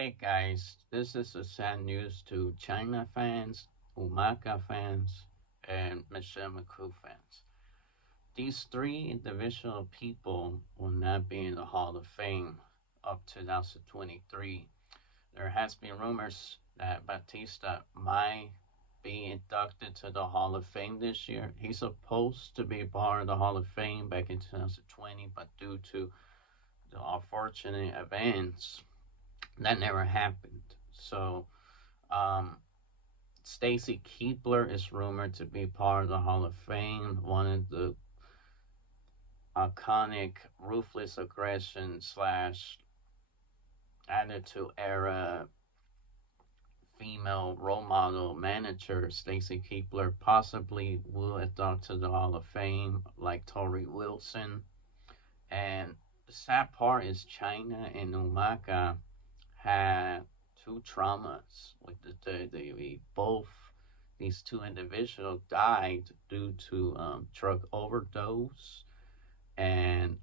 Hey guys, this is a sad news to Chyna fans, Umaga fans, and McCool fans. These three individual people will not be in the Hall of Fame of 2023. There has been rumors that Batista might be inducted to the Hall of Fame this year. He's supposed to be part of the Hall of Fame back in 2020, but due to the unfortunate events, that never happened. So um, Stacy Keibler is rumored to be part of the Hall of Fame, one of the iconic ruthless aggression slash attitude era female role model manager. Stacy Keibler possibly will induct to the Hall of Fame like Tori Wilson. And the sad part is Chyna and Umaga had two traumas with the WWE. Both these two individuals died due to drug overdose and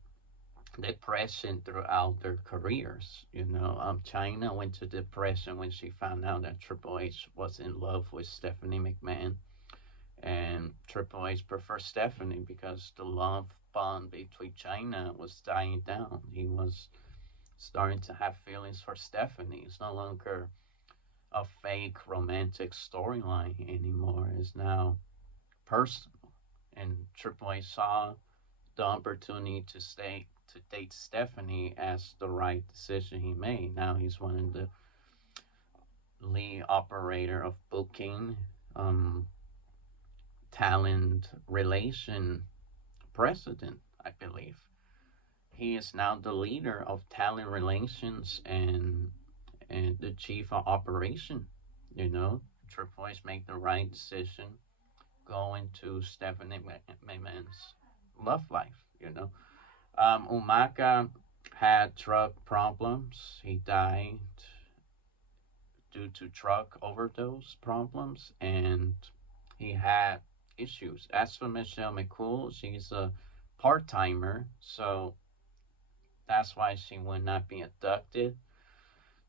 depression throughout their careers. Chyna went to depression when she found out that Triple H was in love with Stephanie McMahon, and Triple H preferred Stephanie because the love bond between Chyna was dying down. He was starting to have feelings for Stephanie. It's no longer a fake romantic storyline anymore. It's now personal. And Triple H saw the opportunity to date Stephanie as the right decision he made. Now he's one of the lead operator of booking, um, talent relation president, I believe. He is now the leader of talent relations and the chief of operation. You know, Triple H make the right decision going to Stephanie McMahon's love life. Umaga had drug problems. He died due to drug overdose problems, and he had issues. As for Michelle McCool, she's a part timer, so that's why she would not be inducted.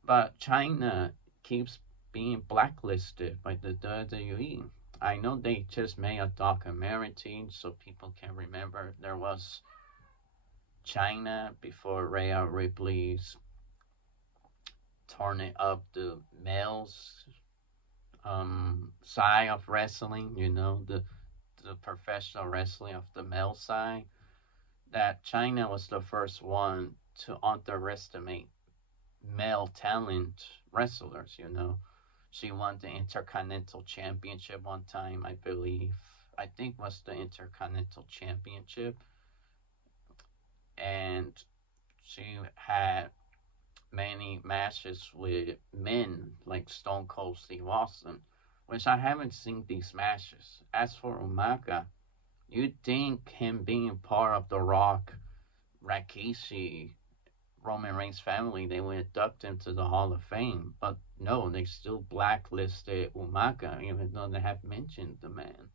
But Chyna keeps being blacklisted by the WWE. I know they just made a documentary so people can remember there was Chyna before Rhea Ripley's turning up the males side of wrestling, the professional wrestling of the male side. That Chyna was the first one to underestimate male talent wrestlers. She won the Intercontinental Championship one time, I believe. I think was the Intercontinental Championship. And she had many matches with men like Stone Cold Steve Austin, which I haven't seen these matches. As for Umaga, you'd think him being part of the Rock, Rikishi, Roman Reigns family, they would induct him to the Hall of Fame. But no, they still blacklisted Umaga, even though they have mentioned the man.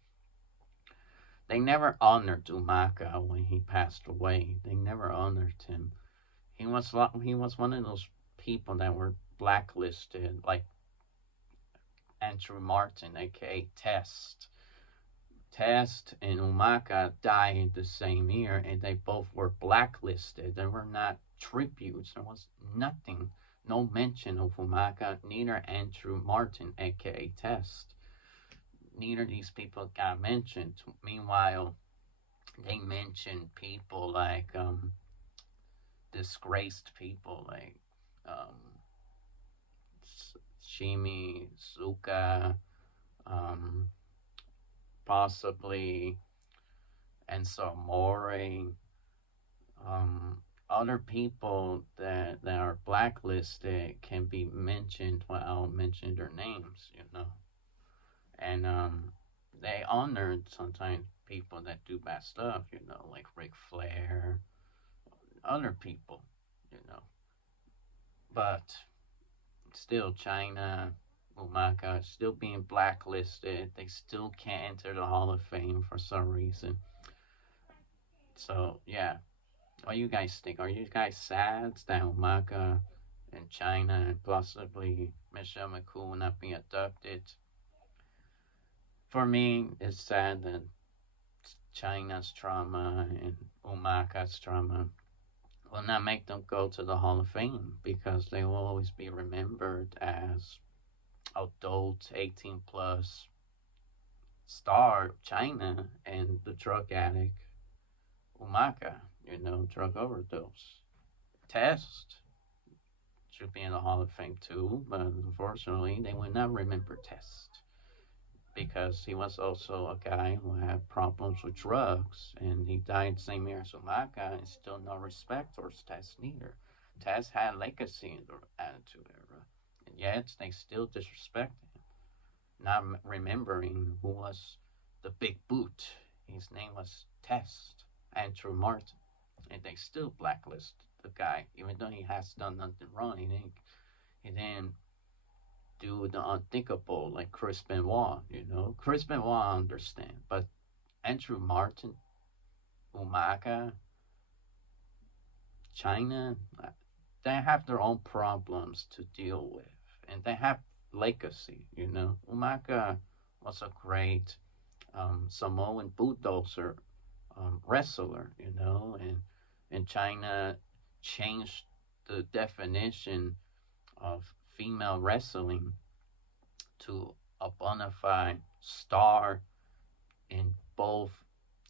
They never honored Umaga when he passed away. They never honored him. He was one of those people that were blacklisted, like Andrew Martin, aka Test. Test and Umaga died the same year, and they both were blacklisted. There were not tributes. There was nothing, no mention of Umaga. Neither Andrew Martin, aka Test. Neither of these people got mentioned. Meanwhile, they mentioned people like disgraced people like um, Shimi, Suka, um, possibly Enzo Amore, other people that are blacklisted can be mentioned without mentioning their names. And they honored sometimes people that do bad stuff, like Ric Flair, other people, you know. But still, Chyna, Umaga, still being blacklisted. They still can't enter the Hall of Fame for some reason. So, yeah. What do you guys think? Are you guys sad that Umaga in Chyna and possibly Michelle McCool not being adopted. For me, it's sad that Chyna's trauma and Umaga's trauma will not make them go to the Hall of Fame because they will always be remembered as adult 18 plus star Chyna and the drug addict Umaga, drug overdose. Test should be in the Hall of Fame too, but unfortunately they will not remember Test because he was also a guy who had problems with drugs and he died same year as Umaga and still no respect towards Test neither. Test had legacy in the Attitude Era, and yet they still disrespect him, not remembering who was the big boot. His name was Test, Andrew Martin, and they still blacklist the guy, even though he has done nothing wrong. He didn't do the unthinkable like Chris Benoit. Chris Benoit I understand, but Andrew Martin, Umaga, Chyna, they have their own problems to deal with, and they have legacy. Umaga was a great Samoan bulldozer wrestler, and Chyna changed the definition of female wrestling to a bona fide star in both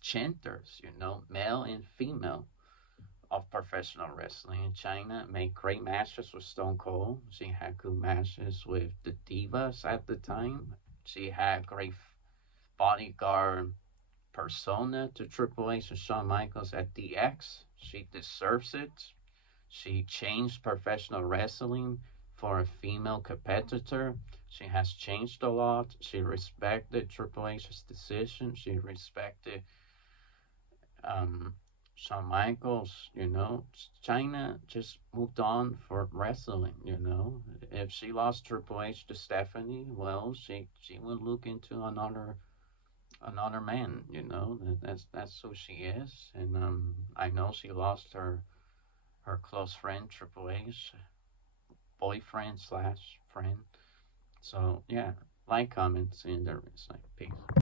genders, male and female of professional wrestling. In Chyna, made great matches with Stone Cold. She had good matches with the Divas at the time. She had great bodyguard persona to Triple H and Shawn Michaels at DX. She deserves it. She changed professional wrestling for a female competitor. She has changed a lot. She respected Triple H's decision. She respected um, Shawn Michaels. Chyna just moved on for wrestling. If she lost Triple H to Stephanie, well, she would look into another man. That's who she is, and I know she lost her close friend Triple H, boyfriend slash friend. So yeah, like, comments, and there is like peace.